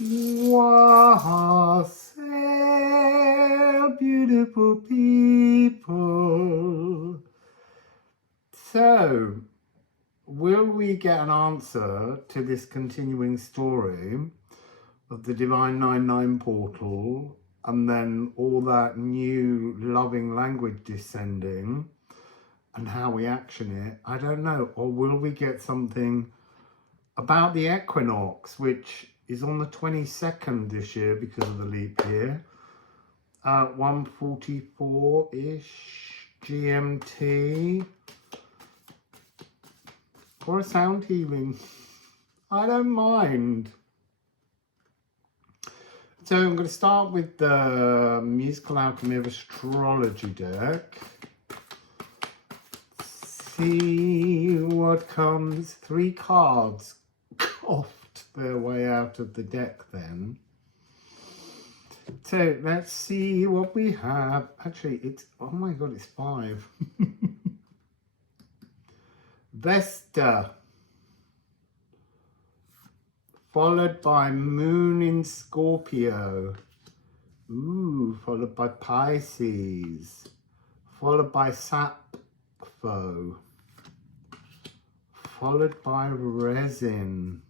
Wassail, beautiful people. So, will we get an answer to this continuing story of the Divine 99 portal and then all that new loving language descending and how we action it? I don't know. Or will we get something about the equinox, which is on the 22nd this year because of the leap year, 1:44-ish GMT, or a sound healing? I don't mind. So I'm going to start with the Musical Alchemy of Astrology deck. See what comes. 3 cards coughed their way out of the deck then. So let's see what we have. Actually, it's, oh my god, it's 5. Vesta. Followed by Moon in Scorpio. Ooh, followed by Pisces. Followed by Sappho. Followed by Resin.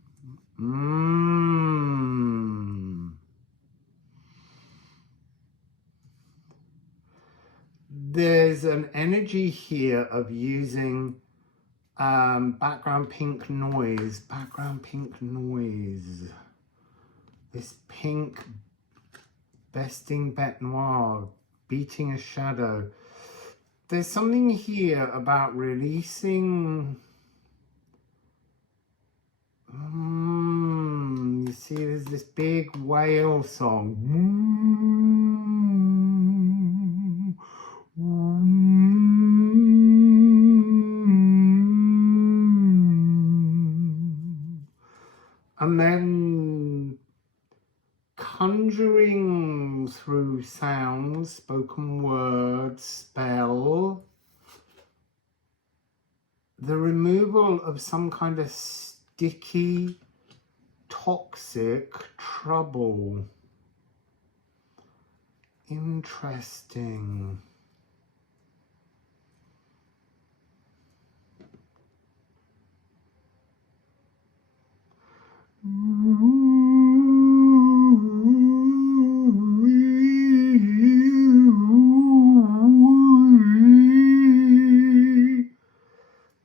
There's an energy here of using background pink noise. This pink besting bete noir, beating a shadow. There's something here about releasing. You see, there's this big whale song. And then conjuring through sounds, spoken words, spell, the removal of some kind of sticky, toxic trouble. Interesting.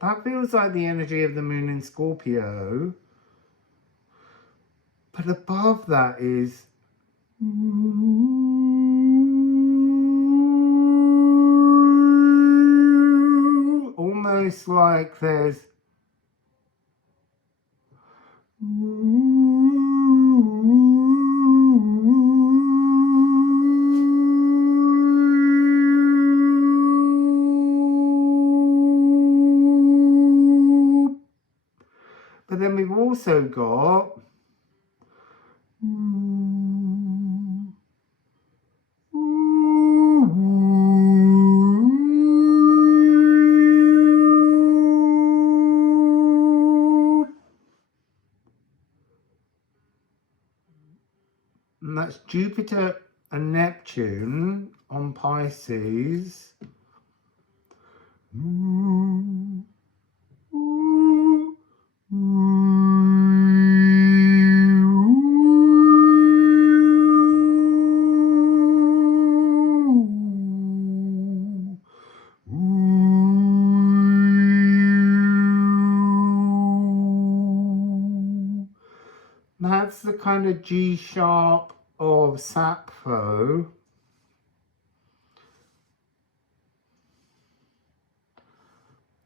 That feels like the energy of the moon in Scorpio. But above that is almost like there's but then we've also got and that's Jupiter and Neptune on Pisces. That's the kind of G sharp of Sappho.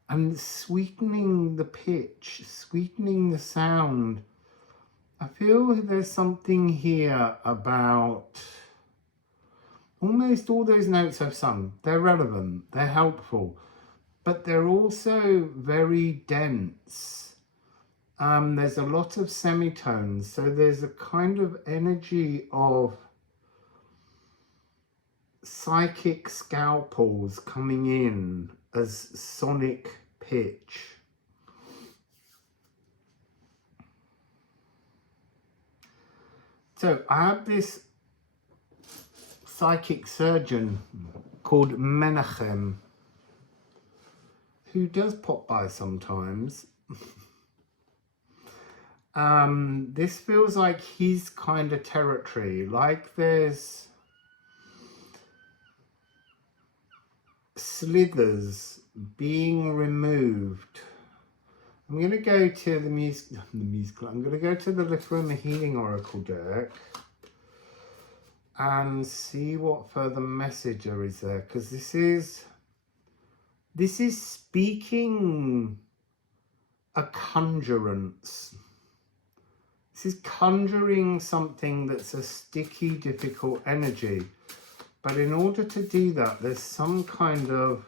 And sweetening the pitch, sweetening the sound. I feel there's something here about almost all those notes I've sung. They're relevant, they're helpful, but they're also very dense. There's a lot of semitones, so there's a kind of energy of psychic scalpels coming in as sonic pitch. So I have this psychic surgeon called Menahem, who does pop by sometimes. This feels like his kind of territory, like there's slithers being removed. I'm going to go to the musical. I'm going to go to the Liffruma Healing Oracle deck and see what further messenger is there, because this is speaking a conjurance. This is conjuring something that's a sticky, difficult energy. But in order to do that, there's some kind of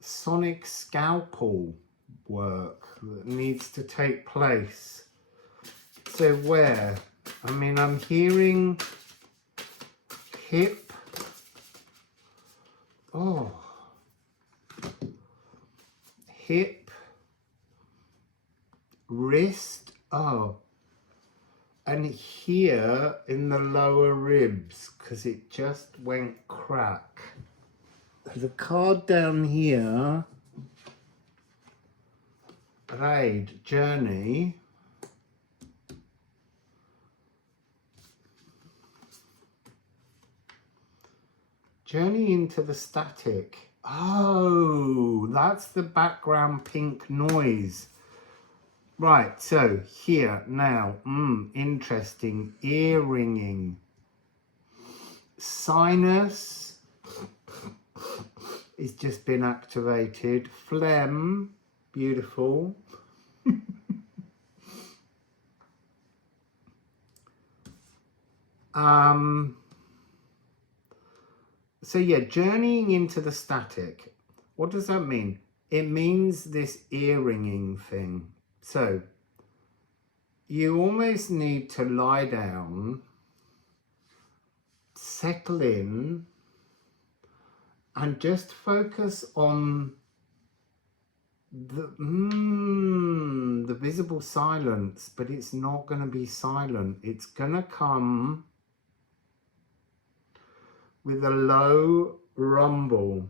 sonic scalpel work that needs to take place. So where? I mean, I'm hearing hip. Oh. Hip. Wrist. Oh. And here in the lower ribs, because it just went crack. There's a card down here. Raid, journey. Journey into the static. Oh, that's the background pink noise. Right, so here now, interesting, ear ringing. Sinus is just been activated. Phlegm, beautiful. So yeah, journeying into the static. What does that mean? It means this ear ringing thing. So you almost need to lie down, settle in, and just focus on the visible silence. But it's not going to be silent. It's going to come with a low rumble.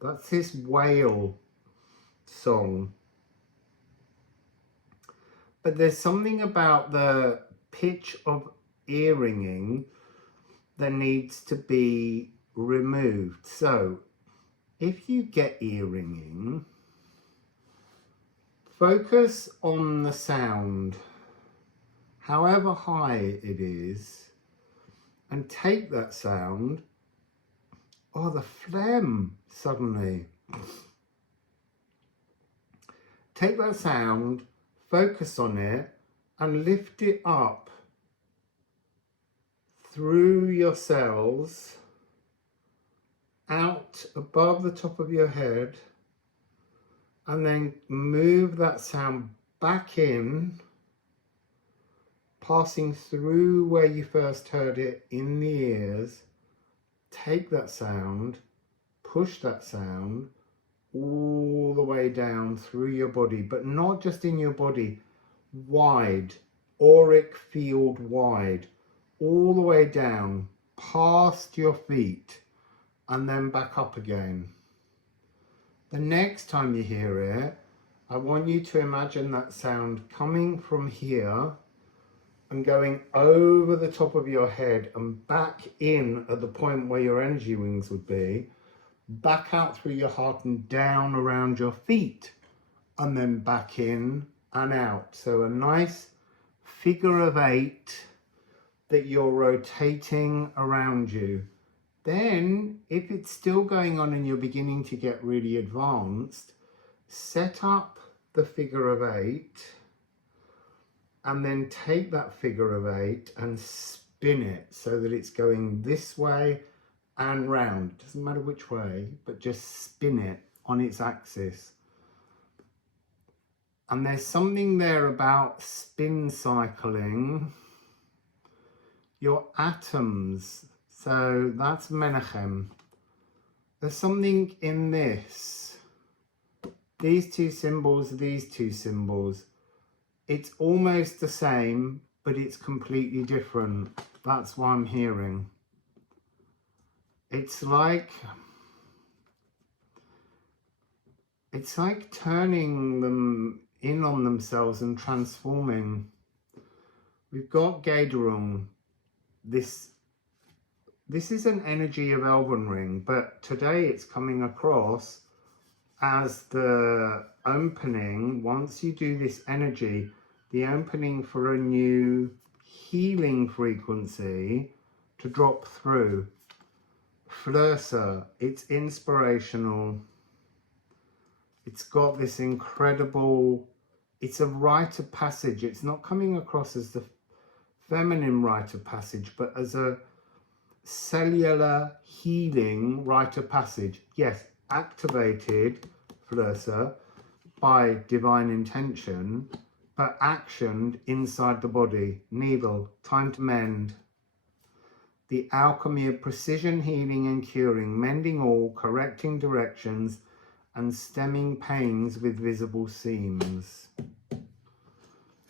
That's his whale song. But there's something about the pitch of ear ringing that needs to be removed. So if you get ear ringing, focus on the sound, however high it is, and take that sound. Oh, the phlegm suddenly. Take that sound, focus on it, and lift it up through your cells, out above the top of your head, and then move that sound back in, passing through where you first heard it in the ears. Take that sound, push that sound all the way down through your body, but not just in your body, wide, auric field wide, all the way down, past your feet, and then back up again. The next time you hear it, I want you to imagine that sound coming from here and going over the top of your head and back in at the point where your energy wings would be, back out through your heart and down around your feet, and then back in and out. So a nice figure of 8 that you're rotating around you. Then, if it's still going on and you're beginning to get really advanced, set up the figure of 8 and then take that figure of 8 and spin it so that it's going this way and round. It doesn't matter which way, but just spin it on its axis. And there's something there about spin cycling your atoms. So that's Menahem. There's something in this. These two symbols, it's almost the same, but it's completely different. That's what I'm hearing. It's like turning them in on themselves and transforming. We've got Gaderung. This is an energy of Elven Ring, but today it's coming across as the opening. Once you do this energy, the opening for a new healing frequency to drop through. Flursa, it's inspirational. It's got this incredible, it's a rite of passage. It's not coming across as the feminine rite of passage, but as a cellular healing rite of passage. Yes, activated, Flursa, by divine intention, but actioned inside the body. Needle, time to mend. The alchemy of precision healing and curing, mending all, correcting directions, and stemming pains with visible seams.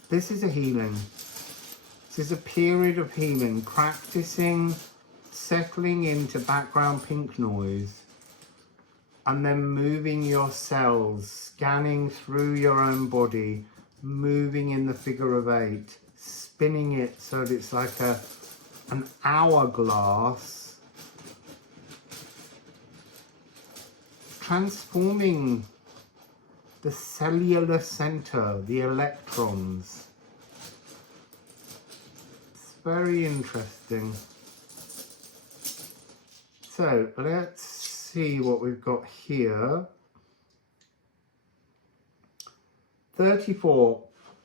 This is a healing. This is a period of healing, practicing settling into background pink noise, and then moving your cells, scanning through your own body, moving in the figure of 8, spinning it so that it's like an hourglass, transforming the cellular center, the electrons. It's very interesting. So let's see what we've got here. 34,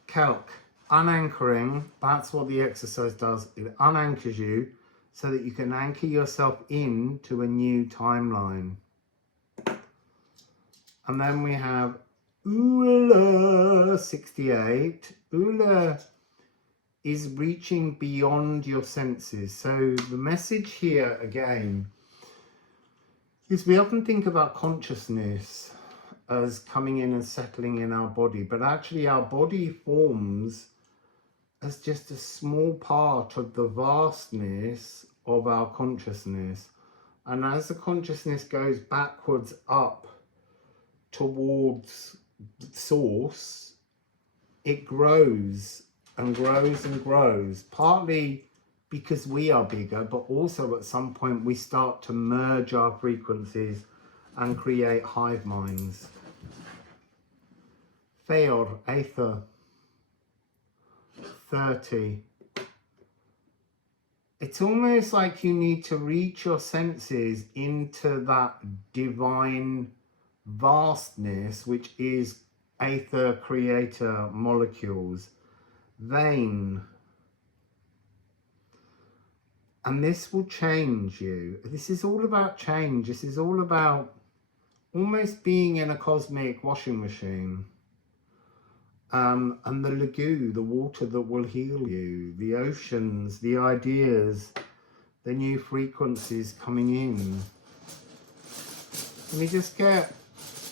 calc, unanchoring. That's what the exercise does. It unanchors you so that you can anchor yourself into a new timeline. And then we have Ula 68. Ula is reaching beyond your senses. So the message here again is we often think about consciousness as coming in and settling in our body, but actually our body forms as just a small part of the vastness of our consciousness. And as the consciousness goes backwards up towards source, it grows and grows and grows, partly because we are bigger, but also at some point we start to merge our frequencies and create hive minds. Feor, Aether, 30. It's almost like you need to reach your senses into that divine vastness, which is Aether creator molecules. Vein. And this will change you. This is all about change. This is all about almost being in a cosmic washing machine. And the lagoon, the water that will heal you, the oceans, the ideas, the new frequencies coming in. Let me just get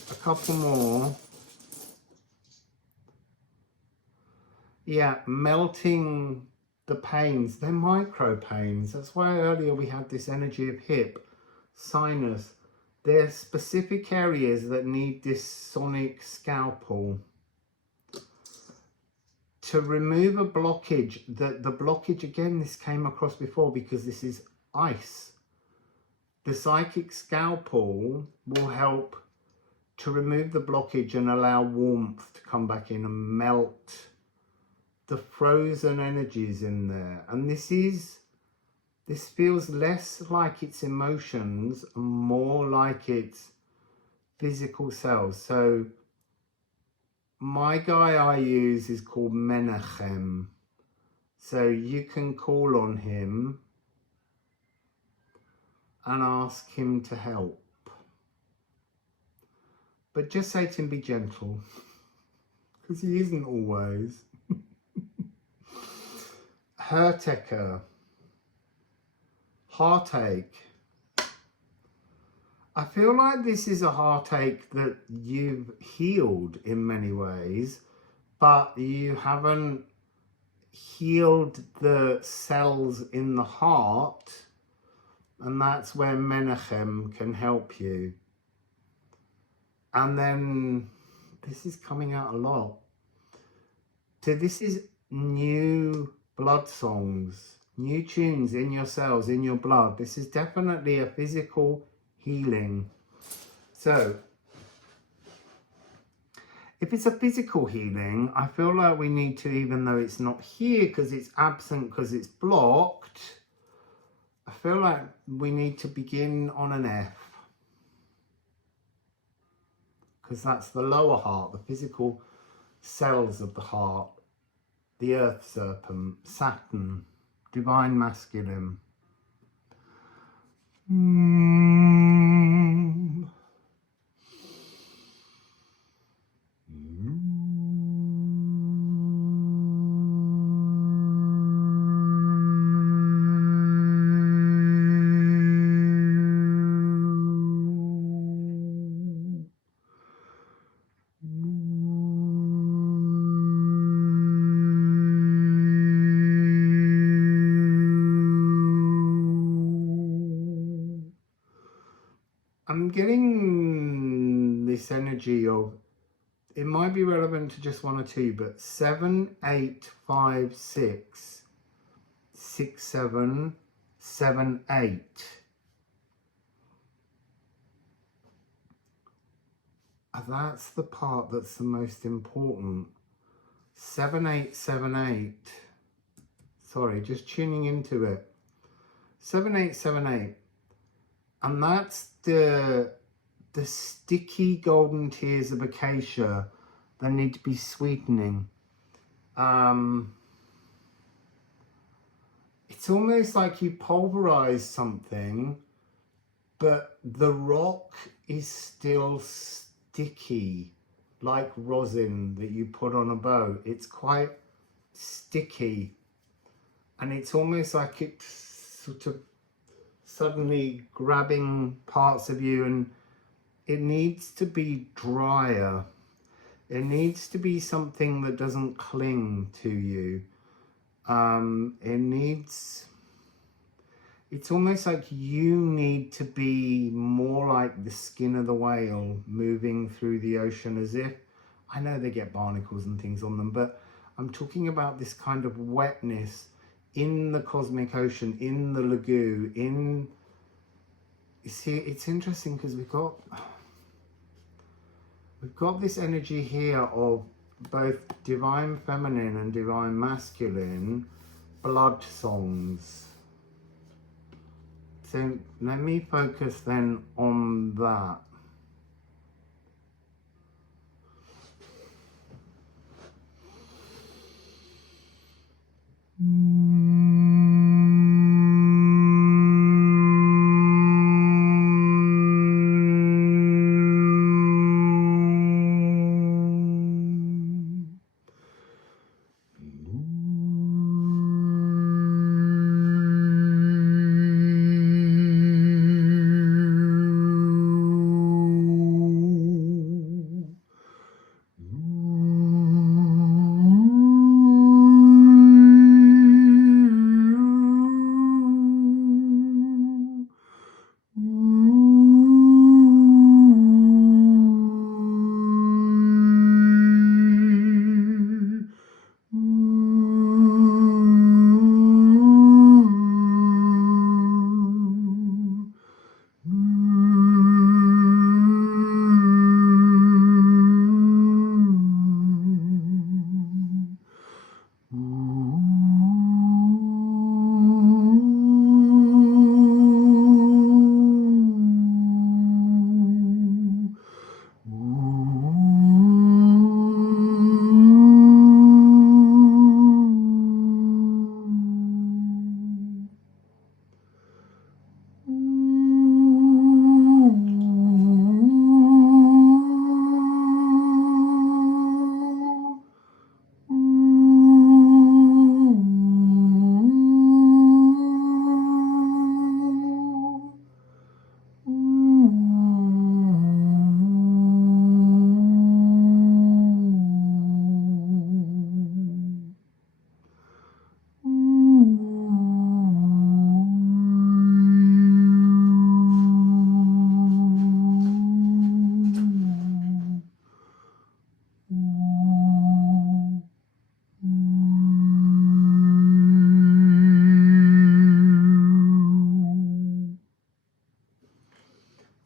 a couple more. Yeah, melting the pains. They're micro pains. That's why earlier we had this energy of hip, sinus. They're specific areas that need this sonic scalpel to remove a blockage. The blockage, again, this came across before because this is ice. The psychic scalpel will help to remove the blockage and allow warmth to come back in and melt the frozen energies in there. And this feels less like it's emotions and more like it's physical cells. So my guy I use is called Menahem. So you can call on him and ask him to help. But just say to him, be gentle, because he isn't always. Hertecker, heartache. I feel like this is a heartache that you've healed in many ways, but you haven't healed the cells in the heart, and that's where Menahem can help you. And then this is coming out a lot. So this is new blood songs, new tunes in your cells, in your blood. This is definitely a physical healing. So if it's a physical healing, I feel like we need to, even though it's not here because it's absent, because it's blocked, I feel like we need to begin on an F. Because that's the lower heart, the physical cells of the heart, the earth serpent, Saturn, divine masculine. I'm getting this energy of, it might be relevant to just one or two, but 7, 8, 5, 6, 6, 7, 7, 8. That's the part that's the most important. 7, 8, 7, 8. Sorry, just tuning into it. 7, 8, 7, 8. And that's the sticky golden tears of acacia that need to be sweetening. It's almost like you pulverize something, but the rock is still sticky, like rosin that you put on a bow. It's quite sticky, and it's almost like it's sort of suddenly grabbing parts of you, and it needs to be drier. It needs to be something that doesn't cling to you. It's almost like you need to be more like the skin of the whale moving through the ocean, as if, I know they get barnacles and things on them, but I'm talking about this kind of wetness in the cosmic ocean, in the lagoon, you see, it's interesting because we've got this energy here of both divine feminine and divine masculine blood songs. So let me focus then on that.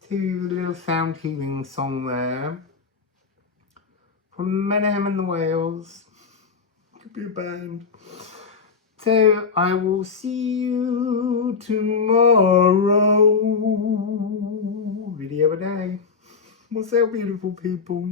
to the little sound healing song there from Menahem and the Whales. Could be a band. So I will see you tomorrow. Video a day. Wassail, beautiful people.